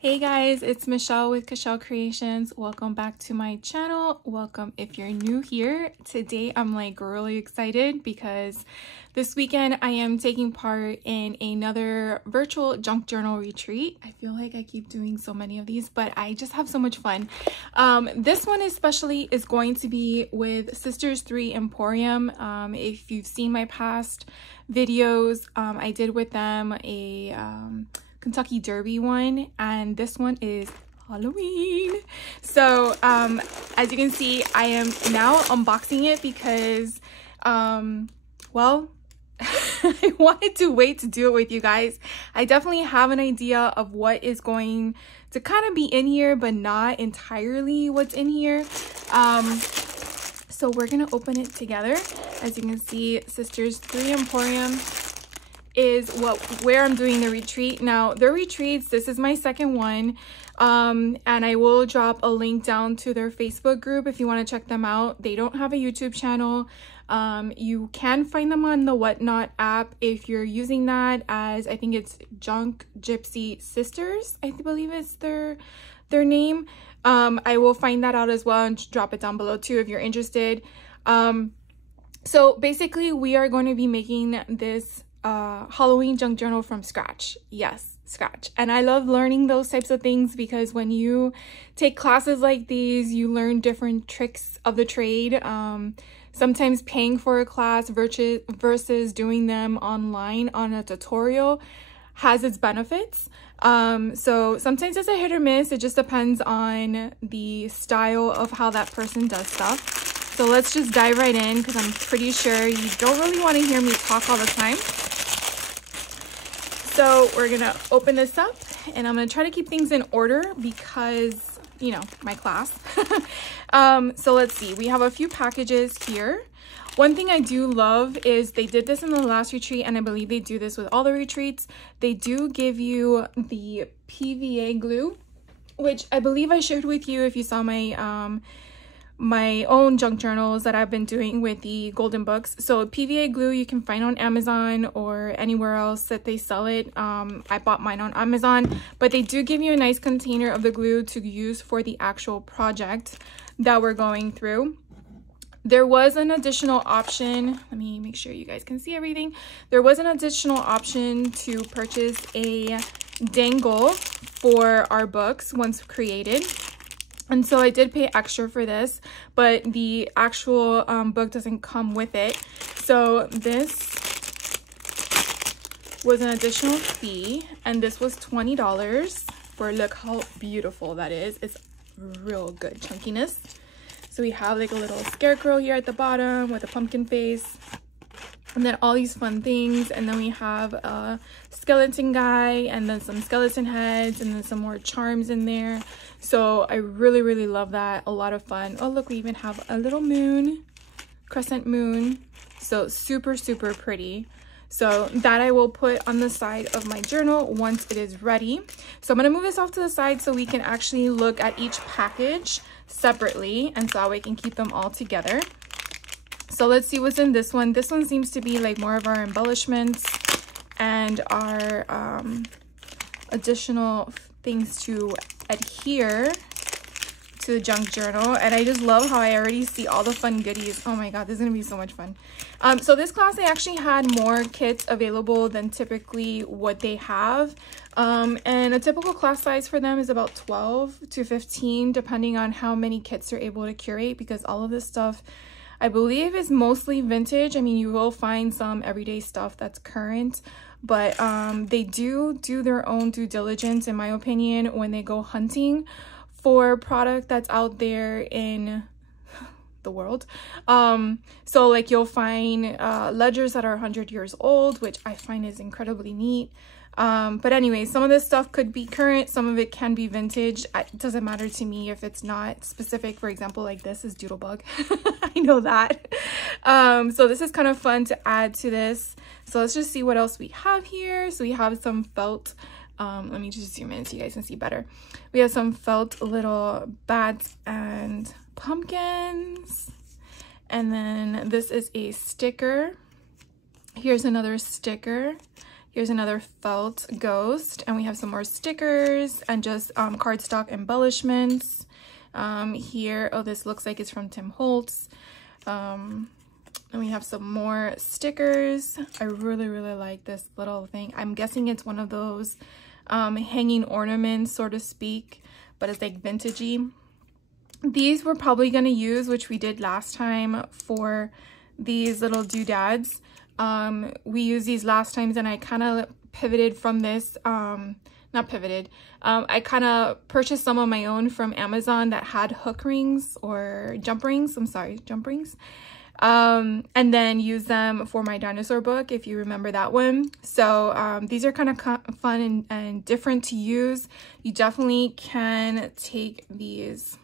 Hey guys, it's Michelle with Cashel Creations. Welcome back to my channel. Welcome if you're new here. Today I'm like really excited because this weekend I am taking part in another virtual junk journal retreat. I feel like I keep doing so many of these, but I just have so much fun. This one especially is going to be with Sisters3Emporiun. If you've seen my past videos, I did with them a Kentucky Derby one, and this one is Halloween. So as you can see, I am now unboxing it because well, I wanted to wait to do it with you guys. I definitely have an idea of what is going to kind of be in here, but not entirely what's in here. So we're gonna open it together. As you can see, Sisters3Emporiun is where I'm doing the retreat. Now their retreats, this is my second one, and I will drop a link down to their Facebook group if you want to check them out. They don't have a YouTube channel. You can find them on the Whatnot app if you're using that, as I think it's Junk Gypsy Sisters, I believe is their name. I will find that out as well and drop it down below too if you're interested. So basically we are going to be making this Halloween junk journal from scratch. Yes, scratch. And I love learning those types of things because when you take classes like these, you learn different tricks of the trade. Sometimes paying for a class versus doing them online on a tutorial has its benefits. So sometimes it's a hit or miss. It just depends on the style of how that person does stuff. So let's just dive right in because I'm pretty sure you don't really want to hear me talk all the time. So we're gonna open this up and I'm gonna try to keep things in order because, you know, my class. So let's see, we have a few packages here. One thing I do love is they did this in the last retreat, and I believe they do this with all the retreats. They do give you the PVA glue, which I believe I shared with you if you saw my my own junk journals that I've been doing with the golden books. So PVA glue you can find on Amazon or anywhere else that they sell it. I bought mine on Amazon, but they do give you a nice container of the glue to use for the actual project that we're going through. There was an additional option. Let me make sure you guys can see everything. There was an additional option to purchase a dangle for our books once created. And so I did pay extra for this, but the actual book doesn't come with it. So this was an additional fee, and this was $20 for, look how beautiful that is. It's real good chunkiness. So we have like a little scarecrow here at the bottom with a pumpkin face, and then all these fun things, and then we have a skeleton guy, and then some skeleton heads, and then some more charms in there. So I really love that. A lot of fun. Oh look, we even have a little moon, crescent moon. So super pretty. So that I will put on the side of my journal once it is ready. So I'm gonna move this off to the side so we can actually look at each package separately, and so we can keep them all together. So let's see what's in this one. This one seems to be like more of our embellishments and our additional things to adhere to the junk journal. And I just love how I already see all the fun goodies. Oh my god, this is gonna be so much fun. So this class, they actually had more kits available than typically what they have. And a typical class size for them is about 12 to 15 depending on how many kits they're able to curate, because all of this stuff I believe is mostly vintage. I mean, you will find some everyday stuff that's current, but they do their own due diligence, in my opinion, when they go hunting for product that's out there in the world. So like you'll find ledgers that are 100 years old, which I find is incredibly neat. But anyway, some of this stuff could be current, some of it can be vintage. It doesn't matter to me if it's not specific. For example, like this is Doodlebug. I know that. So this is kind of fun to add to this. So let's just see what else we have here. So we have some felt, let me just zoom in so you guys can see better. We have some felt little bats and pumpkins. And then this is a sticker. Here's another sticker. Here's another felt ghost, and we have some more stickers and just cardstock embellishments. Here, oh, this looks like it's from Tim Holtz. And we have some more stickers. I really like this little thing. I'm guessing it's one of those hanging ornaments, so to speak, but it's like vintagey. These we're probably going to use, which we did last time, for these little doodads. We used these last times, and I kind of pivoted from this, not pivoted, I kind of purchased some of my own from Amazon that had hook rings or jump rings, I'm sorry, jump rings, and then use them for my dinosaur book, if you remember that one. So these are kind of fun and different to use. You definitely can take these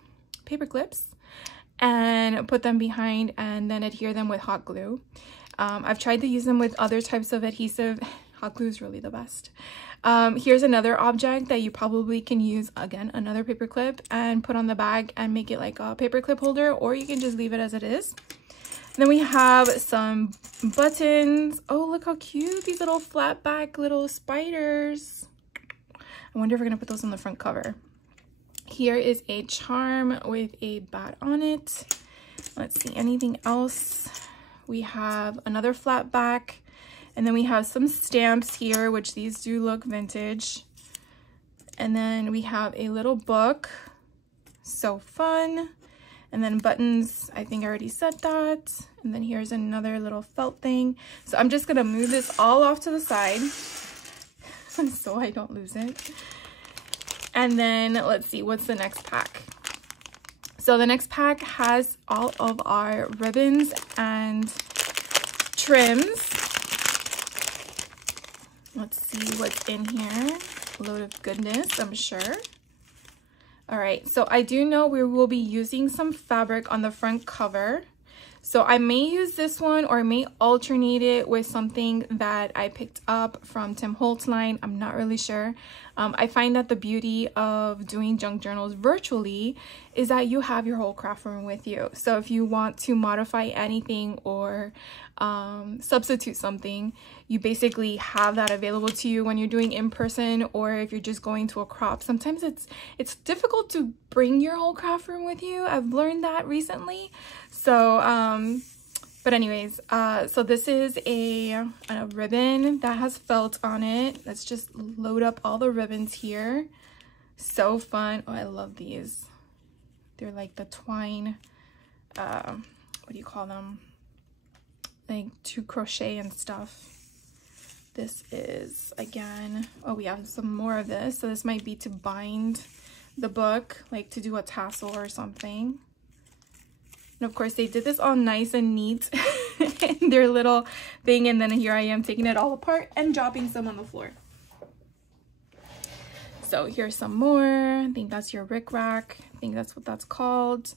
paper clips and put them behind and then adhere them with hot glue. I've tried to use them with other types of adhesive. Hot glue is really the best. Here's another object that you probably can use, again, another paper clip, and put on the bag and make it like a paper clip holder, or you can just leave it as it is. And then we have some buttons. Oh, look how cute, these little flat back little spiders. I wonder if we're gonna put those on the front cover. Here is a charm with a bat on it. Let's see, anything else? We have another flat back, and then we have some stamps here, which these do look vintage. And then we have a little book, so fun. And then buttons, I think I already said that. And then here's another little felt thing. So I'm just gonna move this all off to the side so I don't lose it. And then let's see, what's the next pack? So the next pack has all of our ribbons and trims. Let's see what's in here. A load of goodness, I'm sure. All right, so I do know we will be using some fabric on the front cover. So I may use this one, or I may alternate it with something that I picked up from Tim Holtz line. I'm not really sure. I find that the beauty of doing junk journals virtually is that you have your whole craft room with you. So if you want to modify anything or substitute something, you basically have that available to you when you're doing in person, or if you're just going to a crop. Sometimes it's difficult to bring your whole craft room with you. I've learned that recently. So but anyways, so this is a ribbon that has felt on it. Let's just load up all the ribbons here. So fun. Oh, I love these. They're like the twine, what do you call them? Like to crochet and stuff. This is, again, oh, we have some more of this. So this might be to bind the book, like to do a tassel or something. And of course they did this all nice and neat in their little thing, and then here I am taking it all apart and dropping some on the floor. So here's some more. I think that's your rickrack. I think that's what that's called.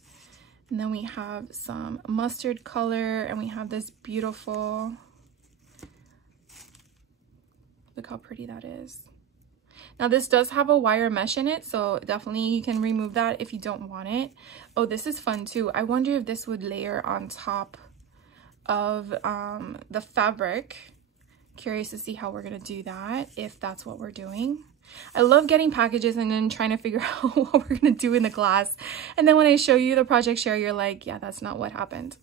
And then we have some mustard color, and we have this beautiful, look how pretty that is. Now this does have a wire mesh in it, so definitely you can remove that if you don't want it. Oh, this is fun too. I wonder if this would layer on top of the fabric. Curious to see how we're gonna do that, if that's what we're doing. I love getting packages and then trying to figure out what we're gonna do in the class. And then when I show you the project share, you're like, yeah, that's not what happened.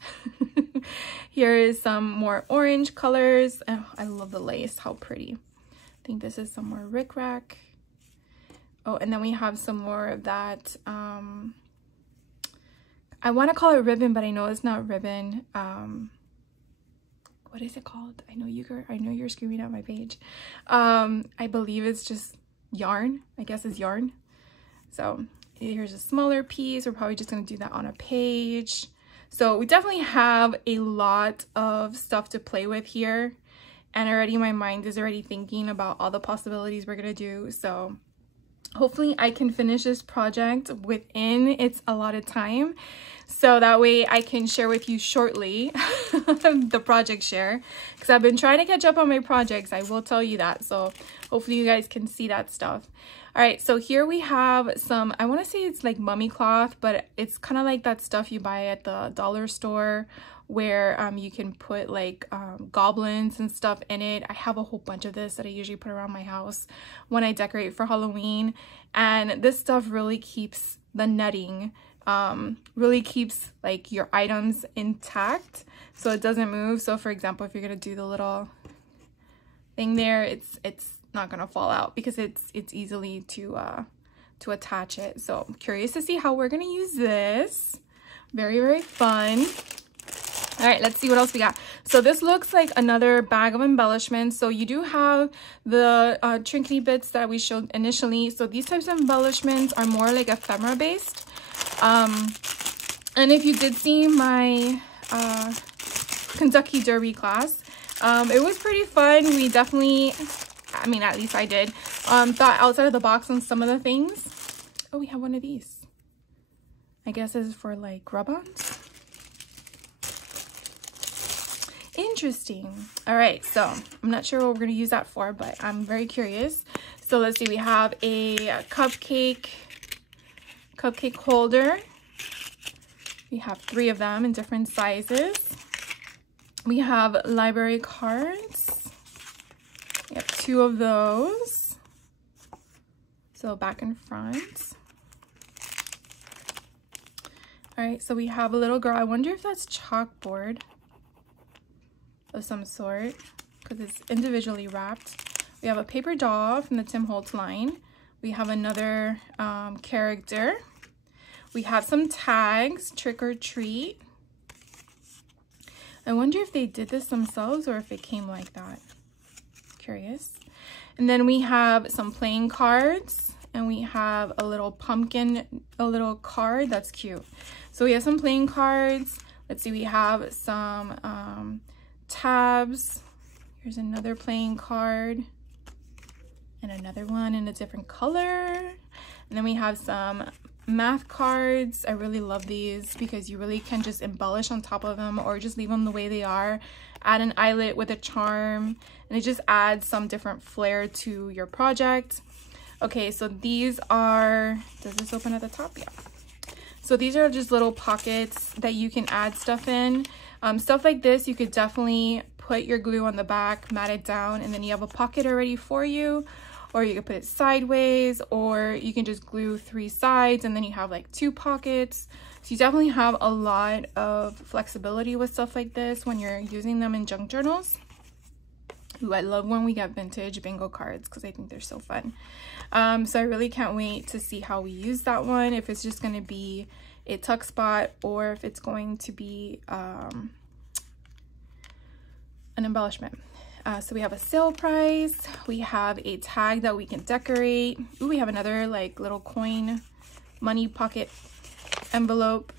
Here is some more orange colors. Oh, I love the lace, how pretty. I think this is some more rickrack. Oh, and then we have some more of that. I want to call it ribbon, but I know it's not ribbon. What is it called? I know you're screaming at my page. I believe it's just yarn. I guess it's yarn. So here's a smaller piece. We're probably just going to do that on a page. So we definitely have a lot of stuff to play with here. And already my mind is already thinking about all the possibilities we're gonna do. So hopefully I can finish this project within its allotted time, so that way I can share with you shortly the project share, because I've been trying to catch up on my projects, I will tell you that. So hopefully you guys can see that stuff. All right, so here we have some, I want to say it's like mummy cloth, but it's kind of like that stuff you buy at the dollar store where you can put like goblins and stuff in it. I have a whole bunch of this that I usually put around my house when I decorate for Halloween, and this stuff really keeps the netting, really keeps like your items intact so it doesn't move. So for example, if you're gonna do the little thing there, it's not gonna fall out because it's easily to attach it. So I'm curious to see how we're gonna use this. Very, very fun. All right, let's see what else we got. So this looks like another bag of embellishments. So you do have the trinkety bits that we showed initially. So these types of embellishments are more like ephemera based. And if you did see my Kentucky Derby class, it was pretty fun. We definitely, I mean, at least I did, thought outside of the box on some of the things. Oh, we have one of these. I guess this is for like rub-ons. Interesting. All right, so I'm not sure what we're gonna use that for, but I'm very curious. So let's see, we have a cupcake holder. We have 3 of them in different sizes. We have library cards. We have 2 of those. So back and front. All right, so we have a little girl. I wonder if that's chalkboard of some sort because it's individually wrapped. We have a paper doll from the Tim Holtz line. We have another character. We have some tags, trick or treat. I wonder if they did this themselves or if it came like that. Curious. And then we have some playing cards, and we have a little pumpkin, a little card. That's cute. So we have some playing cards. Let's see, we have some tabs. Here's another playing card and another one in a different color. And then we have some math cards. I really love these because you really can just embellish on top of them or just leave them the way they are. Add an eyelet with a charm, and it just adds some different flair to your project. Okay, so these are, does this open at the top? Yeah. So these are just little pockets that you can add stuff in. Stuff like this, you could definitely put your glue on the back, mat it down, and then you have a pocket already for you. Or you can put it sideways, or you can just glue 3 sides and then you have like 2 pockets. So you definitely have a lot of flexibility with stuff like this when you're using them in junk journals. Ooh, I love when we get vintage bingo cards because I think they're so fun. So I really can't wait to see how we use that one, if it's just going to be a tuck spot or if it's going to be an embellishment. So we have a sale price, we have a tag that we can decorate. Ooh, we have another like little coin money pocket envelope.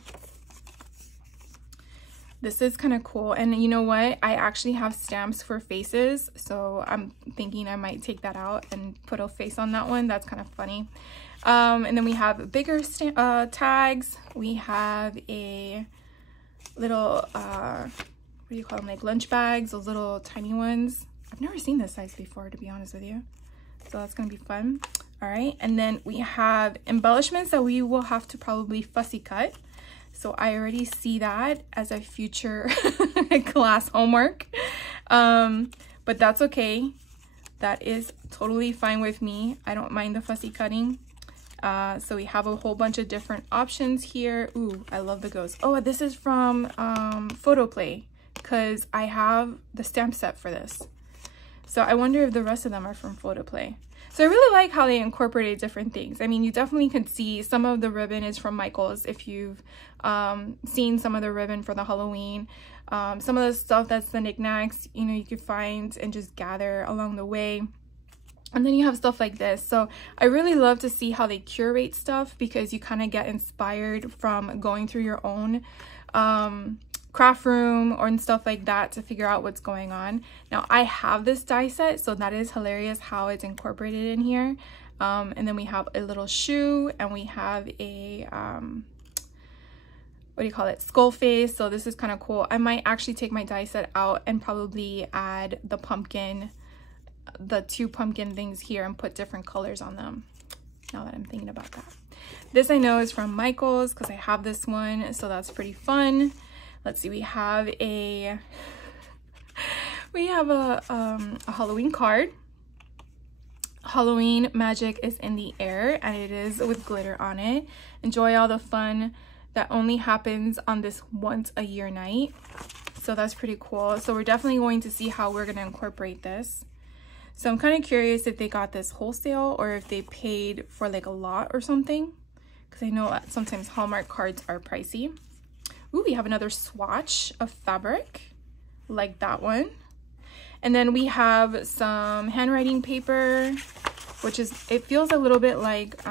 This is kind of cool, and you know what, I actually have stamps for faces, so I'm thinking I might take that out and put a face on that one. That's kind of funny. And then we have bigger tags. We have a little what do you call them, like lunch bags, those little tiny ones. I've never seen this size before, to be honest with you, so that's gonna be fun. All right, and then we have embellishments that we will have to probably fussy cut. So I already see that as a future class homework, but that's okay. That is totally fine with me. I don't mind the fussy cutting. So we have a whole bunch of different options here. Ooh, I love the ghosts. Oh, this is from Photoplay, because I have the stamp set for this. So I wonder if the rest of them are from Photoplay. So I really like how they incorporated different things. I mean, you definitely could see some of the ribbon is from Michaels if you've seen some of the ribbon for the Halloween. Some of the stuff that's the knickknacks, you know, you could find and just gather along the way. And then you have stuff like this. So I really love to see how they curate stuff, because you kind of get inspired from going through your own craft room or and stuff like that to figure out what's going on. Now I have this die set, so that is hilarious how it's incorporated in here. And then we have a little shoe, and we have a what do you call it, skull face. So this is kind of cool. I might actually take my die set out and probably add the pumpkin, the 2 pumpkin things here, and put different colors on them, now that I'm thinking about that. This I know is from Michaels because I have this one, so that's pretty fun. Let's see, we have a Halloween card. Halloween magic is in the air, and it is with glitter on it. Enjoy all the fun that only happens on this once a year night. So that's pretty cool. So we're definitely going to see how we're going to incorporate this. So I'm kind of curious if they got this wholesale or if they paid for like a lot or something, because I know sometimes Hallmark cards are pricey. Ooh, we have another swatch of fabric like that one. And then we have some handwriting paper, which is, it feels a little bit like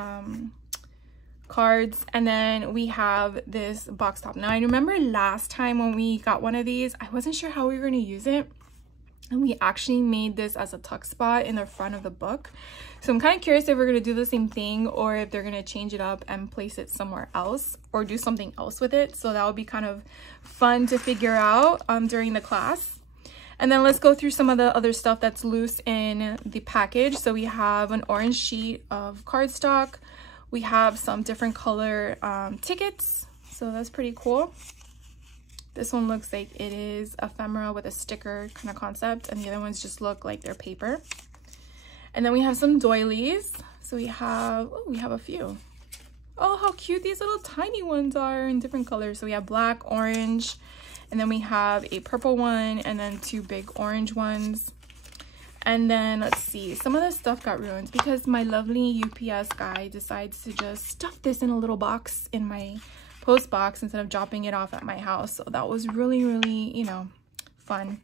cards. And then we have this box top. Now I remember last time when we got one of these, I wasn't sure how we were going to use it, and we actually made this as a tuck spot in the front of the book. So I'm kind of curious if we're going to do the same thing or if they're going to change it up and place it somewhere else or do something else with it. So that would be kind of fun to figure out during the class. And then let's go through some of the other stuff that's loose in the package. So we have an orange sheet of cardstock. We have some different color tickets. So that's pretty cool. This one looks like it is ephemera with a sticker kind of concept, and the other ones just look like they're paper. And then we have some doilies. So we have a few. Oh, how cute these little tiny ones are in different colors. So we have black, orange, and then we have a purple one, and then two big orange ones. And then let's see, some of the stuff got ruined because my lovely UPS guy decides to just stuff this in a little box in my post box instead of dropping it off at my house. So that was really, you know, fun.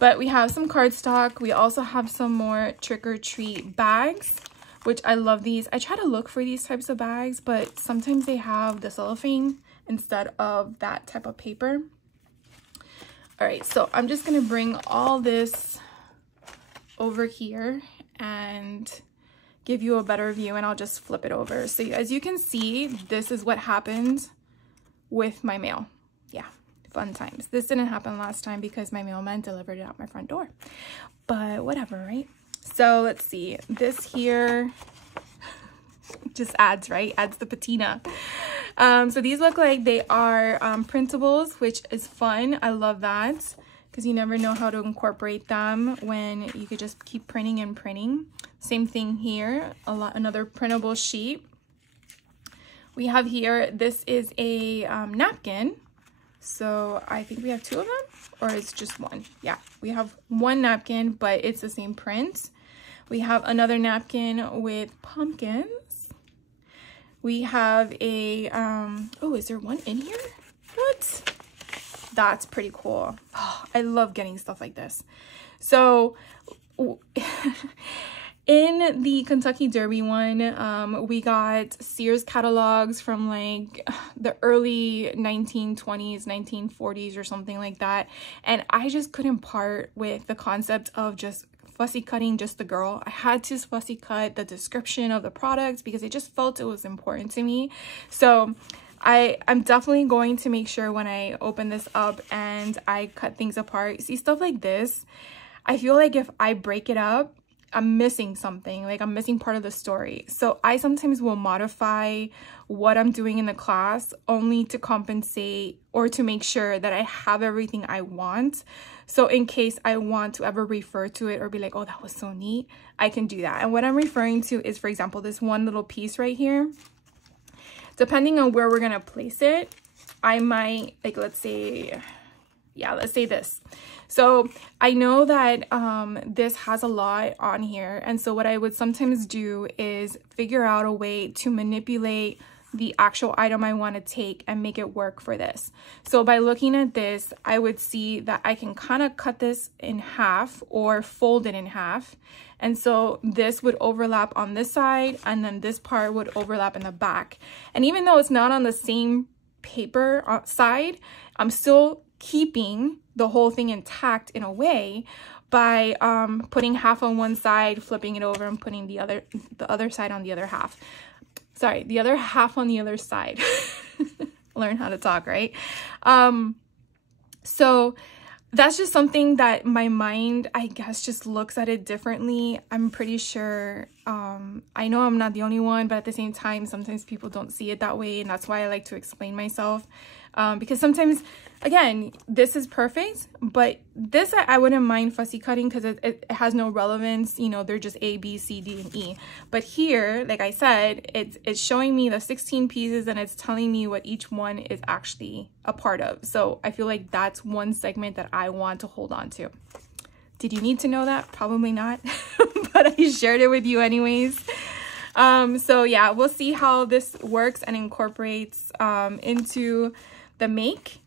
But we have some cardstock. We also have some more trick or treat bags, which I love these. I try to look for these types of bags, but sometimes they have the cellophane instead of that type of paper. All right, so I'm just gonna bring all this over here and give you a better view, and I'll just flip it over. So as you can see, this is what happened with my mail. Yeah, fun times. This didn't happen last time because my mailman delivered it at my front door, but whatever, right? So let's see, this here just adds, right? Adds the patina. So these look like they are printables, which is fun. I love that because you never know how to incorporate them when you could just keep printing and printing. Same thing here, another printable sheet. We have here, this is a napkin. So I think we have two of them, or it's just one. Yeah, we have one napkin, but it's the same print. We have another napkin with pumpkins. We have a, oh, is there one in here? What? That's pretty cool. Oh, I love getting stuff like this. So in the Kentucky Derby one, we got Sears catalogs from like the early 1920s, 1940s or something like that. And I just couldn't part with the concept of just fussy cutting just the girl. I had to fussy cut the description of the products because I just felt it was important to me. So I'm definitely going to make sure when I open this up and I cut things apart, see stuff like this, I feel like if I break it up, I'm missing something, like I'm missing part of the story. So I sometimes will modify what I'm doing in the class only to compensate or to make sure that I have everything I want. So in case I want to ever refer to it or be like, oh, that was so neat, I can do that. And what I'm referring to is, for example, this one little piece right here. Depending on where we're gonna place it, I might, like, let's say this. So I know that this has a lot on here, and so what I would sometimes do is figure out a way to manipulate the actual item I want to take and make it work for this. So by looking at this, I would see that I can kind of cut this in half or fold it in half. And so this would overlap on this side, and then this part would overlap in the back. And even though it's not on the same paper side, I'm still keeping the whole thing intact in a way by putting half on one side, flipping it over, and putting the other side on the other half. Sorry, the other half on the other side. Learn how to talk, right? So that's just something that my mind, I guess, just looks at it differently. I'm pretty sure I know I'm not the only one, but at the same time, sometimes people don't see it that way, and that's why I like to explain myself. Because sometimes, again, this is perfect, but this I wouldn't mind fussy cutting because it has no relevance. You know, they're just A, B, C, D, and E. But here, like I said, it's showing me the 16 pieces and it's telling me what each one is actually a part of. So I feel like that's one segment that I want to hold on to. Did you need to know that? Probably not, but I shared it with you anyways. So yeah, we'll see how this works and incorporates into the make.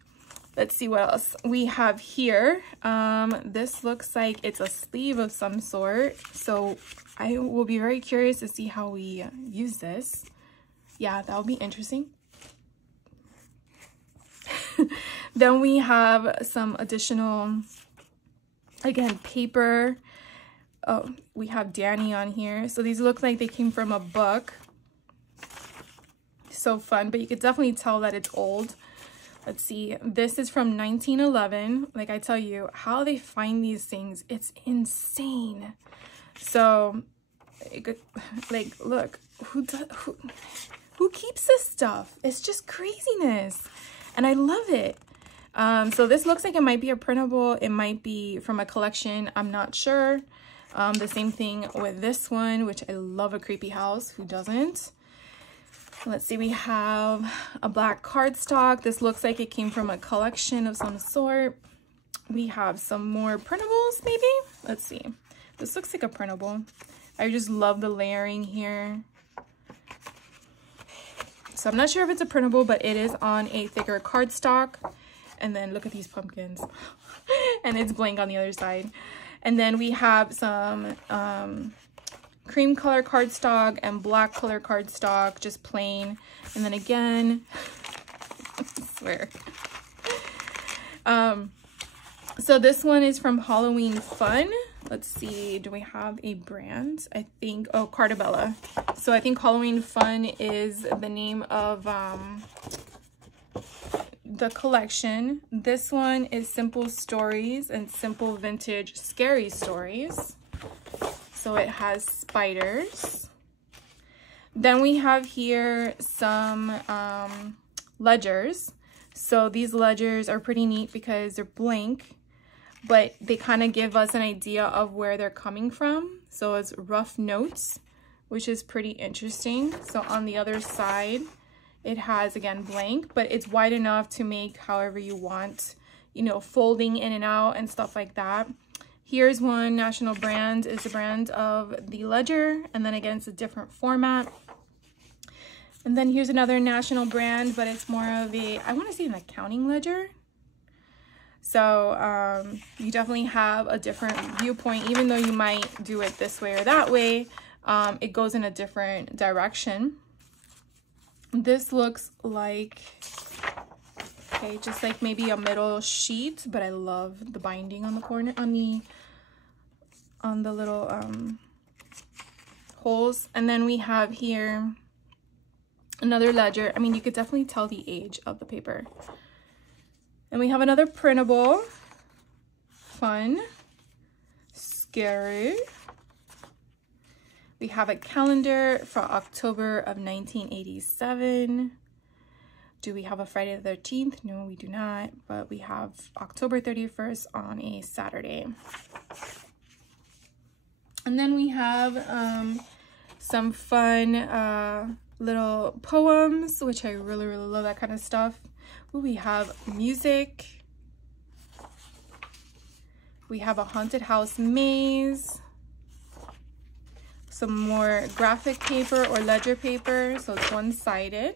Let's see what else we have here. This looks like it's a sleeve of some sort. So I will be very curious to see how we use this. Yeah, that'll be interesting. Then we have some additional, again, paper. Oh, we have Danny on here. So these look like they came from a book. So fun, but you could definitely tell that it's old. Let's see. This is from 1911. Like I tell you, how they find these things, it's insane. So, like, look, who keeps this stuff? It's just craziness, and I love it. So this looks like it might be a printable. It might be from a collection. I'm not sure. The same thing with this one, which I love, a creepy house. Who doesn't? Let's see. We have a black cardstock. This looks like it came from a collection of some sort. We have some more printables, maybe. Let's see. This looks like a printable. I just love the layering here. So I'm not sure if it's a printable, but it is on a thicker cardstock. And then look at these pumpkins. And it's blank on the other side. And then we have some cream color cardstock and black color cardstock, just plain. And then again, I swear. So this one is from Halloween Fun. Let's see, do we have a brand? I think, oh, Cartabella. So I think Halloween Fun is the name of the collection. This one is Simple Stories and Simple Vintage Scary Stories. So it has spiders. Then we have here some ledgers. So these ledgers are pretty neat because they're blank, but they kind of give us an idea of where they're coming from. So it's rough notes, which is pretty interesting. So on the other side, it has, again, blank, but it's wide enough to make however you want, you know, folding in and out and stuff like that. Here's one. National Brand is the brand of the ledger, and then again, it's a different format. And then here's another National Brand, but it's more of a, I want to say, an accounting ledger. So you definitely have a different viewpoint, even though you might do it this way or that way. It goes in a different direction. This looks like, okay, just like maybe a middle sheet, but I love the binding on the corner, on the little holes. And then we have here another ledger. I mean, you could definitely tell the age of the paper. And we have another printable. Fun. Scary. We have a calendar for October of 1987. Do we have a Friday the 13th? No, we do not. But we have October 31st on a Saturday. And then we have some fun little poems, which I really, really love that kind of stuff. Ooh, we have music. We have a haunted house maze. Some more graphic paper or ledger paper, so it's one-sided.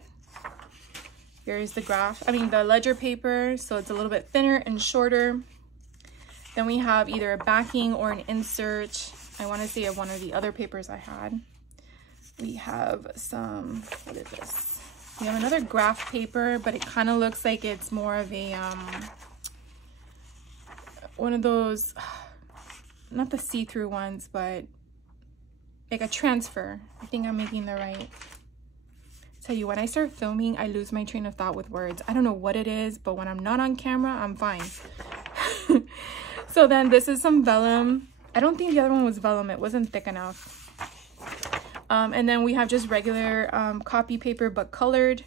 Here's the the ledger paper, so it's a little bit thinner and shorter. Then we have either a backing or an insert. I want to say one of the other papers I had. We have some, what is this? We have another graph paper, but it kind of looks like it's more of a, one of those, not the see-through ones, but like a transfer. I think I'm making the right. Tell you, when I start filming, I lose my train of thought with words. I don't know what it is, but when I'm not on camera, I'm fine. So then this is some vellum. I don't think the other one was vellum. It wasn't thick enough. And then we have just regular copy paper but colored.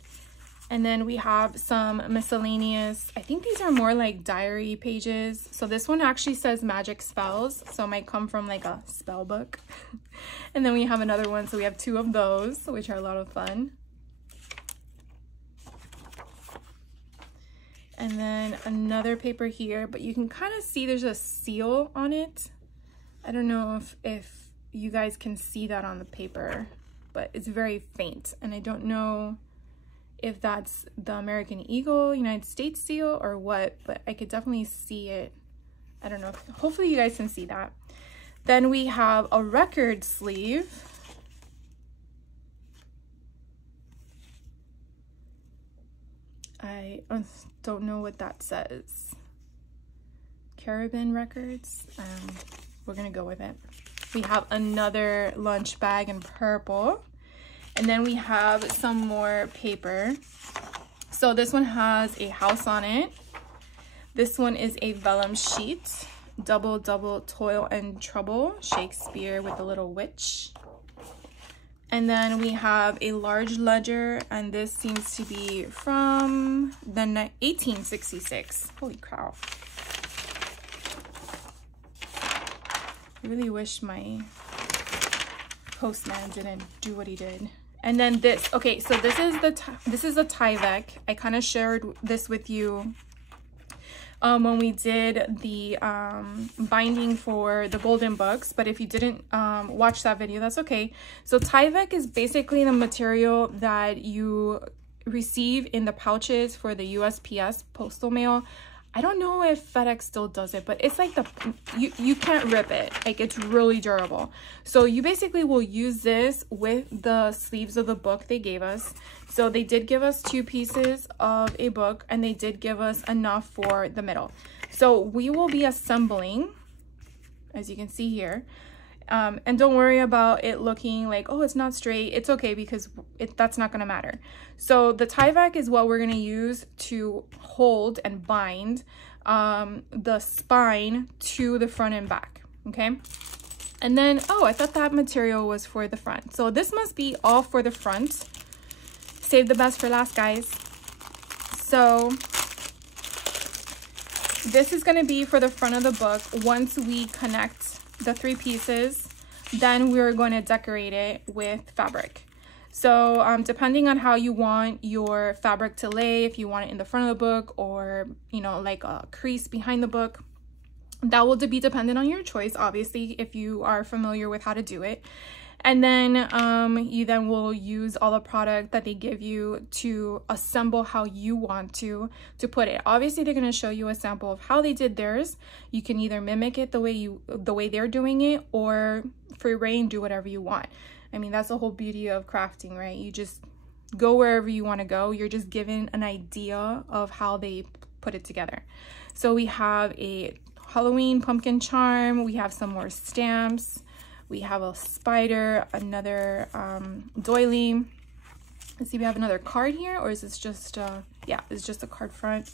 And then we have some miscellaneous, I think these are more like diary pages. So this one actually says magic spells, so it might come from like a spell book. And then we have another one, so we have 2 of those, which are a lot of fun. And then another paper here, but you can kind of see there's a seal on it. I don't know if you guys can see that on the paper, but it's very faint, and I don't know if that's the American Eagle United States seal or what, but I could definitely see it. I don't know. Hopefully you guys can see that. Then we have a record sleeve. I don't know what that says. Caribbean Records. We're gonna go with it. We have another lunch bag in purple. And then we have some more paper. So this one has a house on it. This one is a vellum sheet. Double, double, toil and trouble. Shakespeare with a little witch. And then we have a large ledger, and this seems to be from the 1866. Holy cow. I really wish my postman didn't do what he did. And then this, okay, so this is a Tyvek. I kind of shared this with you when we did the binding for the golden books, but if you didn't watch that video, that's okay. So Tyvek is basically the material that you receive in the pouches for the USPS postal mail. I don't know if FedEx still does it, but it's like you can't rip it. Like, it's really durable. So you basically will use this with the sleeves of the book they gave us. So they did give us 2 pieces of a book, and they did give us enough for the middle. So we will be assembling, as you can see here. And don't worry about it looking like, oh, it's not straight. It's okay, because that's not going to matter. So the Tyvek is what we're going to use to hold and bind the spine to the front and back. Okay. And then, oh, I thought that material was for the front. So this must be all for the front. Save the best for last, guys. So this is going to be for the front of the book. Once we connect the 3 pieces, then we're going to decorate it with fabric. So depending on how you want your fabric to lay, if you want it in the front of the book or, you know, like a crease behind the book, that will be dependent on your choice, obviously, if you are familiar with how to do it. And then you then will use all the product that they give you to assemble how you want to put it. Obviously, they're going to show you a sample of how they did theirs. You can either mimic it the way they're doing it, or free reign, do whatever you want. I mean, that's the whole beauty of crafting, right? You just go wherever you want to go. You're just given an idea of how they put it together. So we have a Halloween pumpkin charm. We have some more stamps. We have a spider, another doily. Let's see, we have another card here, or is this just, yeah, it's just a card front.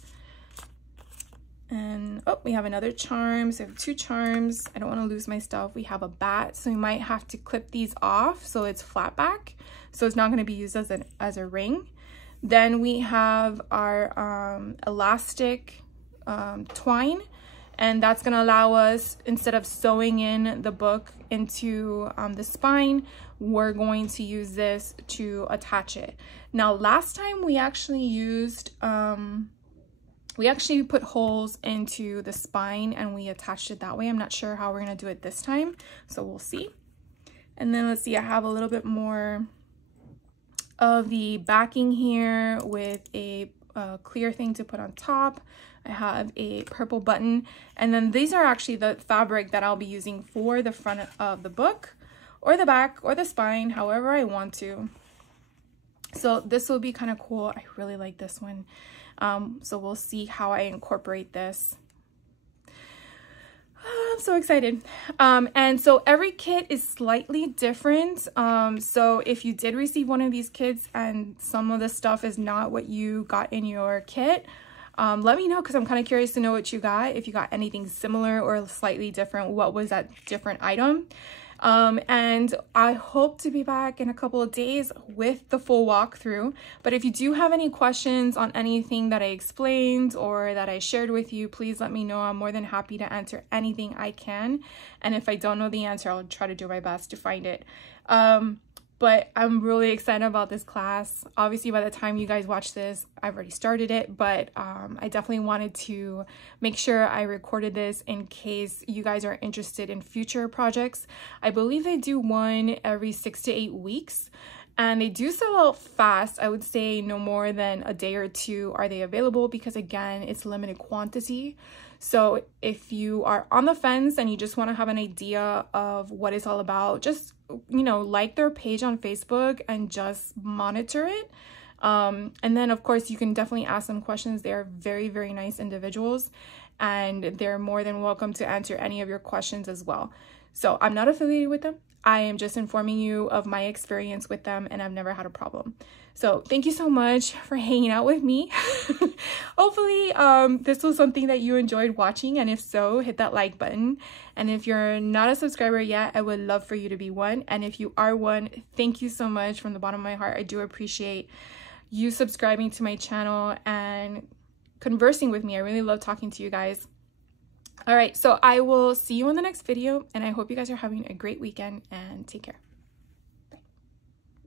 And, oh, we have another charm. So we have 2 charms. I don't want to lose my stuff. We have a bat, so we might have to clip these off so it's flat back. So it's not going to be used as a ring. Then we have our elastic twine. And that's going to allow us, instead of sewing in the book into the spine, we're going to use this to attach it. Now, last time we actually used, we actually put holes into the spine and we attached it that way. I'm not sure how we're going to do it this time, so we'll see. And then let's see, I have a little bit more of the backing here with a clear thing to put on top. I have a purple button, and then these are actually the fabric that I'll be using for the front of the book, or the back, or the spine, however I want to. So this will be kind of cool. I really like this one. So we'll see how I incorporate this. I'm so excited. And so every kit is slightly different. So if you did receive one of these kits and some of the stuff is not what you got in your kit, let me know, because I'm kind of curious to know what you got. If you got anything similar or slightly different, what was that different item? And I hope to be back in a couple of days with the full walkthrough. But if you do have any questions on anything that I explained or that I shared with you, please let me know. I'm more than happy to answer anything I can. And if I don't know the answer, I'll try to do my best to find it. But I'm really excited about this class. Obviously, by the time you guys watch this, I've already started it, but I definitely wanted to make sure I recorded this in case you guys are interested in future projects. I believe they do one every 6 to 8 weeks, and they do sell out fast. I would say no more than a day or two are they available, because again, it's limited quantity. So if you are on the fence and you just want to have an idea of what it's all about, just, you know, like their page on Facebook and just monitor it. And then of course you can definitely ask them questions. They are very, very nice individuals, and they're more than welcome to answer any of your questions as well. So I'm not affiliated with them. I am just informing you of my experience with them, and I've never had a problem. So thank you so much for hanging out with me. Hopefully this was something that you enjoyed watching, and if so, hit that like button. And if you're not a subscriber yet, I would love for you to be one. And if you are one, thank you so much from the bottom of my heart. I do appreciate you subscribing to my channel and conversing with me. I really love talking to you guys. All right, so I will see you in the next video, and I hope you guys are having a great weekend, and take care.